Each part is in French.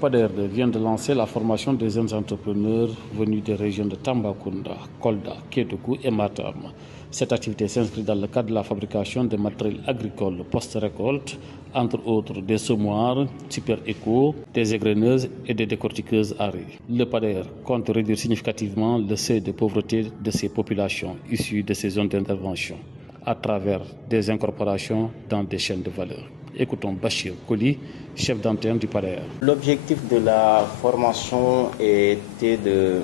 PADER vient de lancer la formation des jeunes entrepreneurs venus des régions de Tambacounda, Kolda, Kédougou et Matam. Cette activité s'inscrit dans le cadre de la fabrication de matériel agricole post-récolte, entre autres des semoirs, super éco, des égreneuses et des décortiqueuses à riz. Le PADER compte réduire significativement le seuil de pauvreté de ces populations issues de ces zones d'intervention à travers des incorporations dans des chaînes de valeur. Écoutons Bachir Koli, chef d'antenne du PADER. L'objectif de la formation était de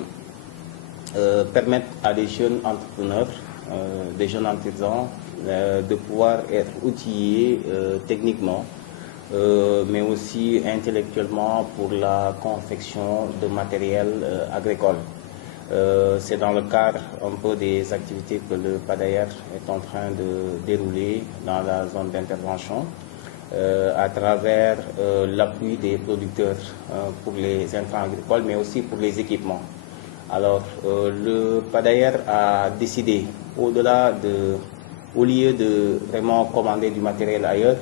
permettre à des jeunes entrepreneurs, des jeunes artisans, de pouvoir être outillés techniquement, mais aussi intellectuellement pour la confection de matériel agricole. C'est dans le cadre un peu des activités que le PADER est en train de dérouler dans la zone d'intervention à travers l'appui des producteurs pour les intrants agricoles, mais aussi pour les équipements. Alors, le PADER a décidé, au lieu de vraiment commander du matériel ailleurs,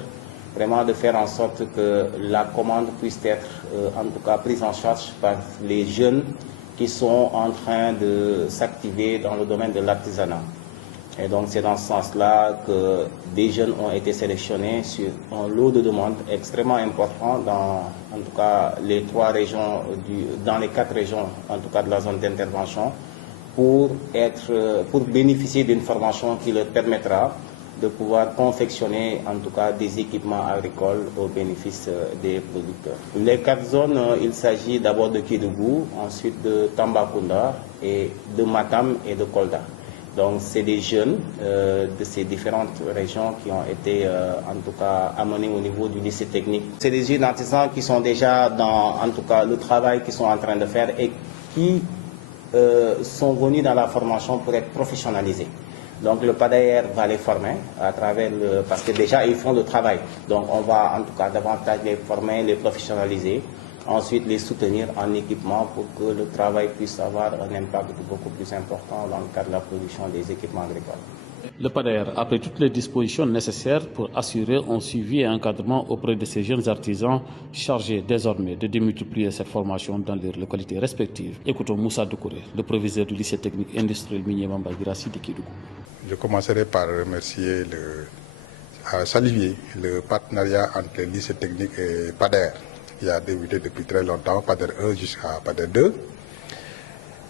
vraiment de faire en sorte que la commande puisse être en tout cas prise en charge par les jeunes qui sont en train de s'activer dans le domaine de l'artisanat. Et donc c'est dans ce sens-là que des jeunes ont été sélectionnés sur un lot de demandes extrêmement important dans en tout cas les 3 régions, dans les 4 régions en tout cas de la zone d'intervention, pour bénéficier d'une formation qui leur permettra de pouvoir confectionner en tout cas des équipements agricoles au bénéfice des producteurs. Les 4 zones, il s'agit d'abord de Kédougou, ensuite de Tambacounda et de Matam et de Kolda. Donc c'est des jeunes de ces différentes régions qui ont été en tout cas amenés au niveau du lycée technique. C'est des jeunes artisans qui sont déjà dans en tout cas le travail qu'ils sont en train de faire et qui sont venus dans la formation pour être professionnalisés. Donc le PADER va les former à travers parce que déjà ils font le travail. Donc on va en tout cas davantage les former, les professionnaliser, ensuite les soutenir en équipement pour que le travail puisse avoir un impact beaucoup plus important dans le cadre de la production des équipements agricoles. Le PADER a pris toutes les dispositions nécessaires pour assurer un suivi et un encadrement auprès de ces jeunes artisans chargés désormais de démultiplier cette formation dans leurs localités respectives. Écoutons Moussa Doukouré, le proviseur du lycée technique industriel minier Mamba Girassi de Kédougou. Je commencerai par remercier saluer le partenariat entre le lycée technique et PADER, qui a débuté depuis très longtemps, PADER 1 jusqu'à PADER 2.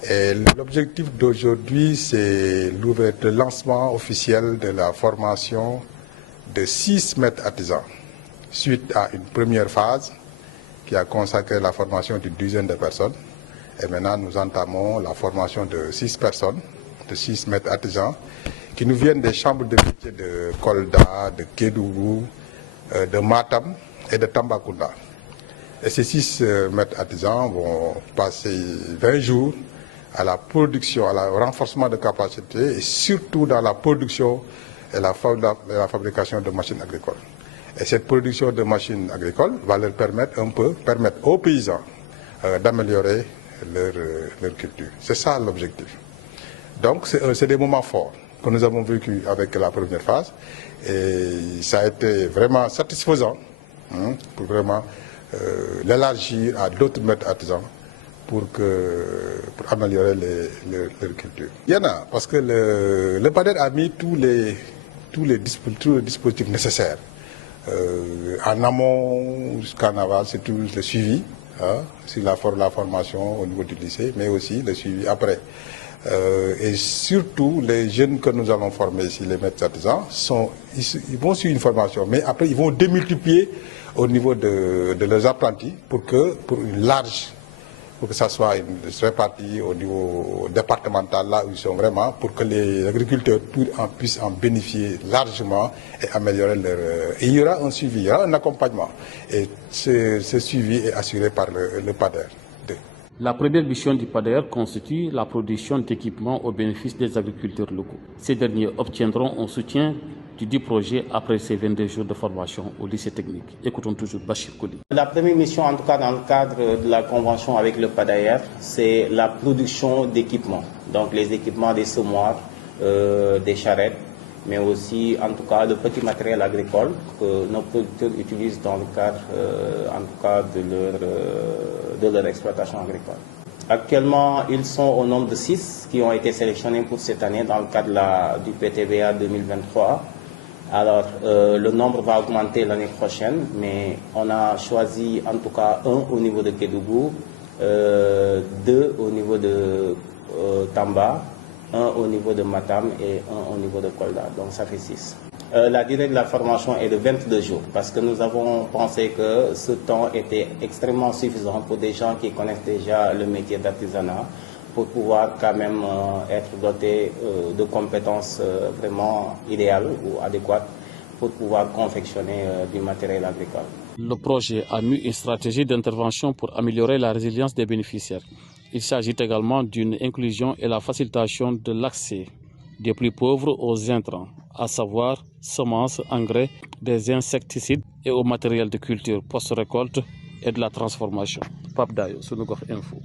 Et l'objectif d'aujourd'hui, c'est le lancement officiel de la formation de 6 maîtres artisans, suite à une première phase qui a consacré la formation d'une dizaine de personnes. Et maintenant, nous entamons la formation de 6 personnes, de 6 maîtres artisans, qui nous viennent des chambres de métiers de Kolda, de Kédougou, de Matam et de Tambacounda. Et ces 6 maîtres artisans vont passer 20 jours à la production, au renforcement de capacités et surtout dans la production et la fabrication de machines agricoles. Et cette production de machines agricoles va leur permettre aux paysans d'améliorer leur culture. C'est ça l'objectif. Donc c'est des moments forts que nous avons vécu avec la première phase et ça a été vraiment satisfaisant pour vraiment l'élargir à d'autres maîtres artisans pour améliorer leur culture. Il y en a, parce que le PADER a mis tous les dispositifs nécessaires. En amont jusqu'en aval, c'est tout le suivi, sur la formation au niveau du lycée, mais aussi le suivi après. Et surtout, les jeunes que nous allons former ici, les maîtres artisans, ils vont suivre une formation, mais après ils vont démultiplier au niveau de leurs apprentis pour que ça soit réparti au niveau départemental, là où ils sont vraiment, pour que les agriculteurs puissent en bénéficier largement et améliorer Et il y aura un suivi, il y aura un accompagnement. Et ce suivi est assuré par le PADER. La première mission du PADER constitue la production d'équipements au bénéfice des agriculteurs locaux. Ces derniers obtiendront un soutien du dit projet après ces 22 jours de formation au lycée technique. Écoutons toujours Bachir Koli. La première mission, en tout cas dans le cadre de la convention avec le PADER, c'est la production d'équipements. Donc les équipements des semoirs, des charrettes, mais aussi en tout cas le petit matériel agricole que nos producteurs utilisent dans le cadre en tout cas de leur exploitation agricole. Actuellement, ils sont au nombre de 6 qui ont été sélectionnés pour cette année dans le cadre du PTBA 2023. Alors, le nombre va augmenter l'année prochaine, mais on a choisi en tout cas 1 au niveau de Kédougou, 2 au niveau de Tamba, 1 au niveau de Matam et 1 au niveau de Kolda. Donc, ça fait 6. La durée de la formation est de 22 jours parce que nous avons pensé que ce temps était extrêmement suffisant pour des gens qui connaissent déjà le métier d'artisanat pour pouvoir quand même être dotés de compétences vraiment idéales ou adéquates pour pouvoir confectionner du matériel agricole. Le projet a mis une stratégie d'intervention pour améliorer la résilience des bénéficiaires. Il s'agit également d'une inclusion et la facilitation de l'accès des plus pauvres aux intrants, à savoir semences, engrais, des insecticides et au matériel de culture post-récolte et de la transformation. Pape Dayo, Sunugox Info.